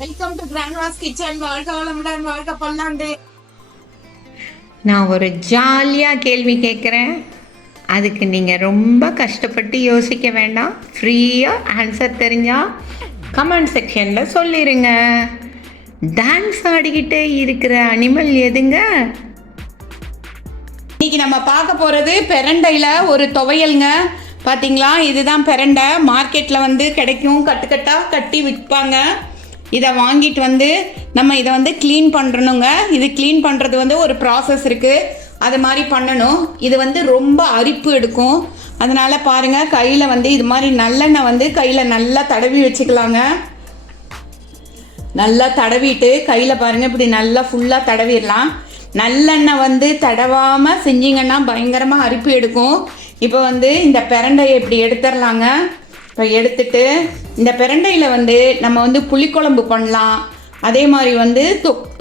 Welcome to Grandma's kitchen. வாழ்க வளமுடன், வாழ்க பல்லாண்டு. நான் ஒரு ஜாலியாக கேள்வி கேட்குறேன். அதுக்கு நீங்கள் ரொம்ப கஷ்டப்பட்டு யோசிக்க வேண்டாம். ஃப்ரீயாக ஆன்சர் தெரிஞ்சால் கமெண்ட் செக்ஷனில் சொல்லிடுங்க. டான்ஸ் ஆடிக்கிட்டே இருக்கிற அனிமல் எதுங்க? இன்னைக்கு நம்ம பார்க்க போகிறது பெரண்டையில் ஒரு துவையலுங்க. பார்த்தீங்களா, இதுதான் பெரண்டை. மார்க்கெட்டில் வந்து கிடைக்கும், கட்டுக்கட்டாக கட்டி விற்பாங்க. இதை வாங்கிட்டு வந்து நம்ம இதை வந்து க்ளீன் பண்ணுறணுங்க. இது க்ளீன் பண்ணுறது வந்து ஒரு ப்ராசஸ் இருக்குது, அது மாதிரி பண்ணணும். இது வந்து ரொம்ப அரிப்பு எடுக்கும். அதனால் பாருங்கள், கையில் வந்து இது மாதிரி நல்லெண்ணெய் வந்து கையில் நல்லா தடவி வச்சுக்கலாங்க. நல்லா தடவிட்டு கையில் பாருங்கள், இப்படி நல்லா ஃபுல்லாக தடவிடலாம். நல்லெண்ணெய் வந்து தடவாமல் செஞ்சிங்கன்னா பயங்கரமாக அரிப்பு எடுக்கும். இப்போ வந்து இந்த பிரண்டையை இப்படி எடுத்துடலாங்க. இப்போ எடுத்துட்டு இந்த பிரண்டையில் வந்து நம்ம வந்து புளிக்குழம்பு பண்ணலாம், அதே மாதிரி வந்து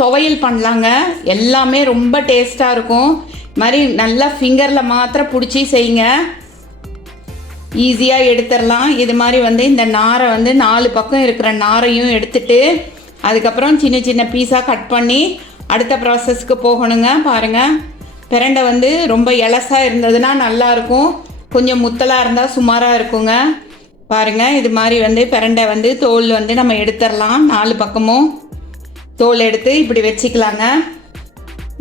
துவையல் பண்ணலாங்க. எல்லாமே ரொம்ப டேஸ்ட்டாக இருக்கும். இது மாதிரி நல்லா ஃபிங்கரில் மாத்திரம் பிடிச்சி செய்யுங்க, ஈஸியாக எடுத்துடலாம். இது மாதிரி வந்து இந்த நாரை வந்து 4 பக்கம் இருக்கிற நாரையும் எடுத்துட்டு அதுக்கப்புறம் சின்ன சின்ன பீஸாக கட் பண்ணி அடுத்த ப்ராசஸ்க்கு போகணுங்க. பாருங்கள், பிரண்டை வந்து ரொம்ப எலசாக இருந்ததுன்னா நல்லாயிருக்கும், கொஞ்சம் முத்தலாக இருந்தால் சுமாராக இருக்குங்க. பாருங்கள், இது மாதிரி வந்து பிரண்டை வந்து தோல் வந்து நம்ம எடுத்துடலாம். 4 பக்கமும் தோல் எடுத்து இப்படி வச்சுக்கலாங்க.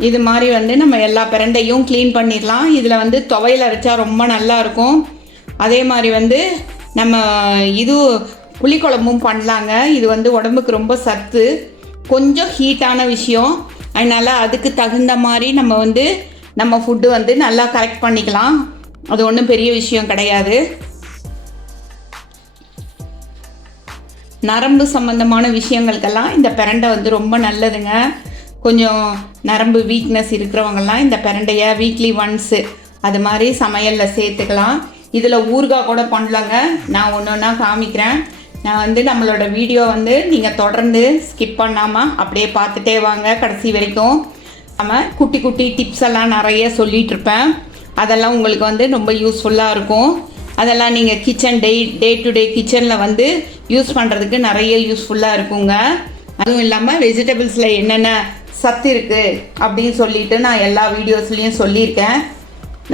இது மாதிரி வந்து நம்ம எல்லா பிரண்டையும் க்ளீன் பண்ணிடலாம். இதில் வந்து துவையல் அரைச்சா ரொம்ப நல்லாயிருக்கும். அதே மாதிரி வந்து நம்ம இது புளிக்குழம்பும் பண்ணலாங்க. இது வந்து உடம்புக்கு ரொம்ப சத்து, கொஞ்சம் ஹீட்டான விஷயம். அதனால் அதுக்கு தகுந்த மாதிரி நம்ம வந்து நம்ம ஃபுட்டு வந்து நல்லா கரெக்ட் பண்ணிக்கலாம். அது ஒன்றும் பெரிய விஷயம் கிடையாது. நரம்பு சம்மந்தமான விஷயங்களுக்கெல்லாம் இந்த பிரண்டை வந்து ரொம்ப நல்லதுங்க. கொஞ்சம் நரம்பு வீக்னஸ் இருக்கிறவங்கெல்லாம் இந்த பிரண்டையை வீக்லி ஒன்ஸு அது மாதிரி சமையலில் சேர்த்துக்கலாம். இதில் ஊறுகாய் கூட பண்ணலாங்க. நான் ஒன்று ஒன்றா காமிக்கிறேன். நான் வந்து நம்மளோட வீடியோ வந்து நீங்கள் தொடர்ந்து ஸ்கிப் பண்ணாமல் அப்படியே பார்த்துட்டே வாங்க கடைசி வரைக்கும். நம்ம குட்டி குட்டி டிப்ஸ் எல்லாம் நிறைய சொல்லிகிட்ருப்பேன். அதெல்லாம் உங்களுக்கு வந்து ரொம்ப யூஸ்ஃபுல்லாக இருக்கும். அதெல்லாம் நீங்கள் கிச்சன் டே டு டே கிச்சனில் வந்து யூஸ் பண்ணுறதுக்கு நிறைய யூஸ்ஃபுல்லாக இருக்குங்க. அதுவும் இல்லாமல் வெஜிடபிள்ஸில் என்னென்ன சத்து இருக்குது அப்படின்னு சொல்லிட்டு நான் எல்லா வீடியோஸ்லேயும் சொல்லியிருக்கேன்.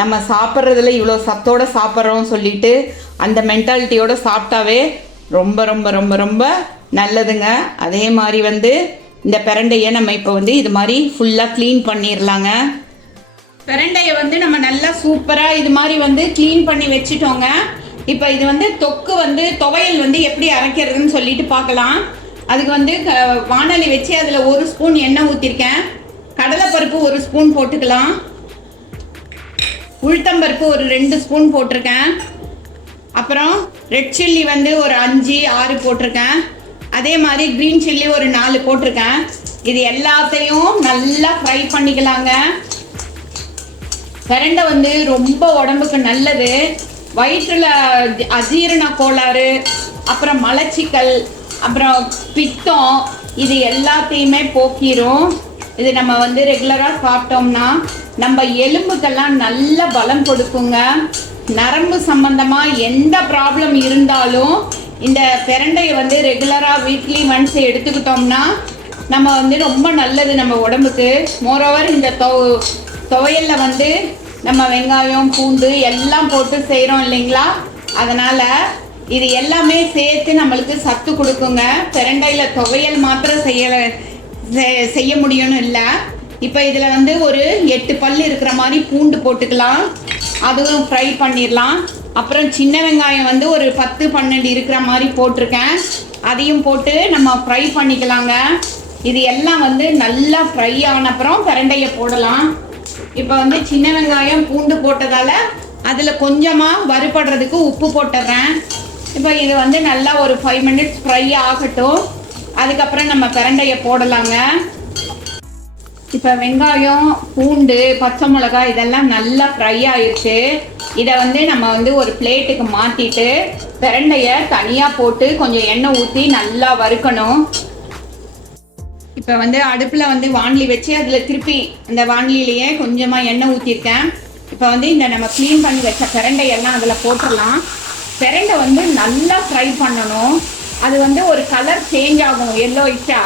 நம்ம சாப்பிட்றதுல இவ்வளோ சத்தோடு சாப்பிட்றோம் சொல்லிட்டு அந்த மென்டாலிட்டியோடு சாப்பிட்டாவே ரொம்ப ரொம்ப ரொம்ப ரொம்ப நல்லதுங்க. அதே மாதிரி வந்து இந்த பிரண்டையை நம்ம இப்போ வந்து இது மாதிரி ஃபுல்லாக க்ளீன் பண்ணிடலாங்க. பிரண்டையை வந்து நம்ம நல்லா சூப்பராக இது மாதிரி வந்து க்ளீன் பண்ணி வச்சுட்டோங்க. இப்போ இது வந்து தொக்கு வந்து துவையல் வந்து எப்படி அரைக்கிறதுன்னு சொல்லிட்டு பார்க்கலாம். அதுக்கு வந்து வானலி வச்சு அதில் 1 ஸ்பூன் எண்ணெய் ஊற்றிருக்கேன். கடலைப்பருப்பு 1 ஸ்பூன் போட்டுக்கலாம். உளுத்தம்பருப்பு ஒரு 2 ஸ்பூன் போட்டிருக்கேன். அப்புறம் ரெட் சில்லி வந்து ஒரு 5-6 போட்டிருக்கேன். அதே மாதிரி க்ரீன் சில்லி ஒரு 4 போட்டிருக்கேன். இது எல்லாத்தையும் நல்லா ஃப்ரை பண்ணிக்கலாங்க. பிரண்டை வந்து ரொம்ப உடம்புக்கு நல்லது. வயிற்றில் அஜீரண கோளாறு, அப்புறம் மலச்சிக்கல், அப்புறம் பித்தம், இது எல்லாத்தையுமே போக்கிரும். இது நம்ம வந்து ரெகுலராக சாப்பிட்டோம்னா நம்ம எலும்புக்கெல்லாம் நல்ல பலம் கொடுக்குங்க. நரம்பு சம்பந்தமாக எந்த ப்ராப்ளம் இருந்தாலும் இந்த பிரண்டையை வந்து ரெகுலராக வீக்லி ஒன்ஸ் எடுத்துக்கிட்டோம்னா நம்ம வந்து ரொம்ப நல்லது நம்ம உடம்புக்கு. மோரோவர் இந்த துவையலில் வந்து நம்ம வெங்காயம் பூண்டு எல்லாம் போட்டு செய்கிறோம் இல்லைங்களா, அதனால் இது எல்லாமே சேர்த்து நம்மளுக்கு சத்து கொடுக்குங்க. பிரண்டையில் துவையல் மாத்திரம் செய்ய முடியும்னு இல்லை. இப்போ இதில் வந்து ஒரு 8 பல் இருக்கிற மாதிரி பூண்டு போட்டுக்கலாம், அதுவும் ஃப்ரை பண்ணிடலாம். அப்புறம் சின்ன வெங்காயம் வந்து ஒரு 10-12 இருக்கிற மாதிரி போட்டிருக்கேன், அதையும் போட்டு நம்ம ஃப்ரை பண்ணிக்கலாங்க. இது எல்லாம் வந்து நல்லா ஃப்ரை ஆன அப்புறம் பிரண்டையை போடலாம். இப்போ வந்து சின்ன வெங்காயம் பூண்டு போட்டதால் அதில் கொஞ்சமாக வறுபடுறதுக்கு உப்பு போட்டுடுறேன். இப்போ இது வந்து நல்லா ஒரு 5 மினிட்ஸ் ஃப்ரை ஆகட்டும், அதுக்கப்புறம் நம்ம பிரண்டையை போடலாங்க. இப்போ வெங்காயம் பூண்டு பச்சை மிளகாய் இதெல்லாம் நல்லா ஃப்ரை ஆயிடுச்சு. இதை வந்து நம்ம வந்து ஒரு பிளேட்டுக்கு மாற்றிட்டு பிரண்டையை தனியாக போட்டு கொஞ்சம் எண்ணெய் ஊற்றி நல்லா வறுக்கணும். இப்போ வந்து அடுப்பில் வந்து வாண்லி வச்சு அதில் திருப்பி அந்த வாண்லிலேயே கொஞ்சமாக எண்ணெய் ஊற்றிருக்கேன். இப்போ வந்து இந்த நம்ம க்ளீன் பண்ணி வச்ச பிரண்டையெல்லாம் அதில் போட்டுடலாம். பிரண்டை வந்து நல்லா ஃப்ரை பண்ணணும். அது வந்து ஒரு கலர் சேஞ்ச் ஆகும் எல்லோயிஷா.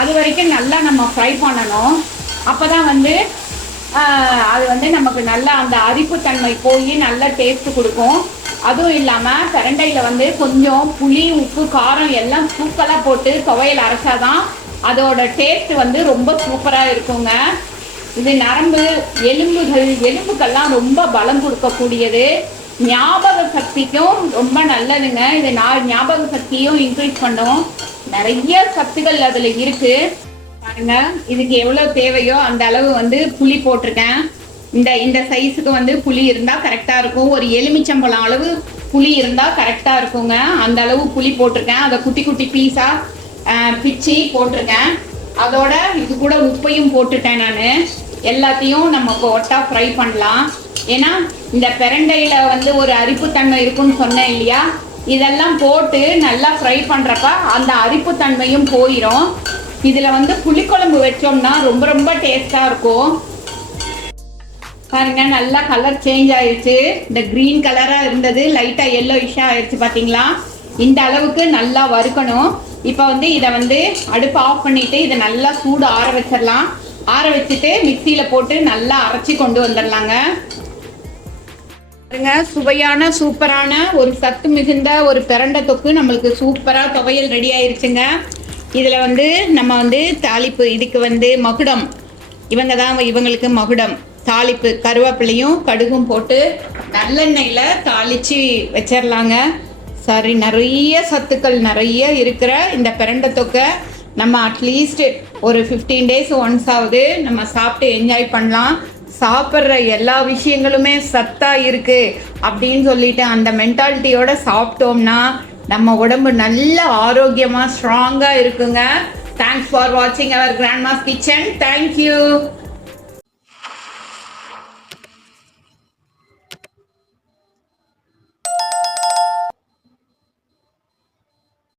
அது வரைக்கும் நல்லா நம்ம ஃப்ரை பண்ணணும். அப்போ தான் வந்து அது வந்து நமக்கு நல்லா அந்த அரிப்புத்தன்மை போய் நல்ல டேஸ்ட் கொடுக்கும். அதுவும் இல்லாமல் பிரண்டையில் வந்து கொஞ்சம் புளி, உப்பு, காரம் எல்லாம் தூக்கலாக போட்டு துவையல் அரைச்சாதான் அதோட டேஸ்ட் வந்து ரொம்ப சூப்பராக இருக்குங்க. இது நரம்பு, எலும்புக்கெல்லாம் ரொம்ப பலம் கொடுக்கக்கூடியது. ஞாபக சக்திக்கும் ரொம்ப நல்லதுங்க. இது ஞாபக சக்தியும் இன்க்ரீஸ் பண்ணும். நிறைய சத்துக்கள் அதில் இருக்கு. பாருங்க, இதுக்கு எவ்வளோ தேவையோ அந்த அளவு வந்து புளி போட்டிருக்கேன். இந்த சைஸுக்கு வந்து புளி இருந்தால் கரெக்டாக இருக்கும். ஒரு எலுமிச்சம்பழம் அளவு புளி இருந்தால் கரெக்டாக இருக்குங்க. அந்த அளவு புளி போட்டிருக்கேன். அதை குட்டி குட்டி பீஸாக பிச்சு போட்டிருக்கேன். அதோட இது கூட உப்பையும் போட்டுட்டேன். நான் எல்லாத்தையும் நம்ம ஒட்டா ஃப்ரை பண்ணலாம். ஏன்னா இந்த பிரண்டையில் வந்து ஒரு அரிப்புத்தன்மை இருக்குன்னு சொன்னேன் இல்லையா, இதெல்லாம் போட்டு நல்லா ஃப்ரை பண்ணுறப்ப அந்த அரிப்புத்தன்மையும் போயிடும். இதில் வந்து புளிக்குழம்பு வச்சோம்னா ரொம்ப ரொம்ப டேஸ்ட்டாக இருக்கும். பாருங்க, நல்லா கலர் சேஞ்ச் ஆயிடுச்சு. இந்த க்ரீன் கலராக இருந்தது லைட்டாக எல்லோயிஷாக ஆயிடுச்சு. பார்த்தீங்களா? இந்த அளவுக்கு நல்லா வறுக்கணும். இப்போ வந்து இதை வந்து அடுப்பு ஆஃப் பண்ணிவிட்டு இதை நல்லா சூடு ஆற வச்சிடலாம். ஆற வச்சுட்டு மிக்சியில் போட்டு நல்லா அரைச்சி கொண்டு வந்துடலாங்க. பாருங்க, சுவையான சூப்பரான ஒரு சத்து மிகுந்த ஒரு பிரண்டை தொக்கு நம்மளுக்கு சூப்பராக துவையல் ரெடி ஆயிடுச்சுங்க. இதில் வந்து நம்ம வந்து தாளிப்பு, இதுக்கு வந்து மகுடம், இவங்களுக்கு மகுடம் தாளிப்பு, கருவேப்பிலையும் கடுகும் போட்டு நல்லெண்ணெயில் தாளித்து வச்சிடலாங்க. சரி, நிறைய சத்துக்கள் நிறைய இருக்கிற இந்த பிரண்டை தொக்கை நம்ம அட்லீஸ்ட் ஒரு 15 days ஒன்ஸ் ஆகுது நம்ம சாப்பிட்டு என்ஜாய் பண்ணலாம். சாப்பிட்ற எல்லா விஷயங்களுமே சத்தாக இருக்குது அப்படின்னு சொல்லிட்டு அந்த மென்டாலிட்டியோட சாப்பிட்டோம்னா நம்ம உடம்பு நல்ல ஆரோக்கியமாக ஸ்ட்ராங்காக இருக்குங்க. தேங்க்ஸ் ஃபார் வாட்சிங் அவர் கிராண்ட்மாஸ் கிச்சன். தேங்க்யூ.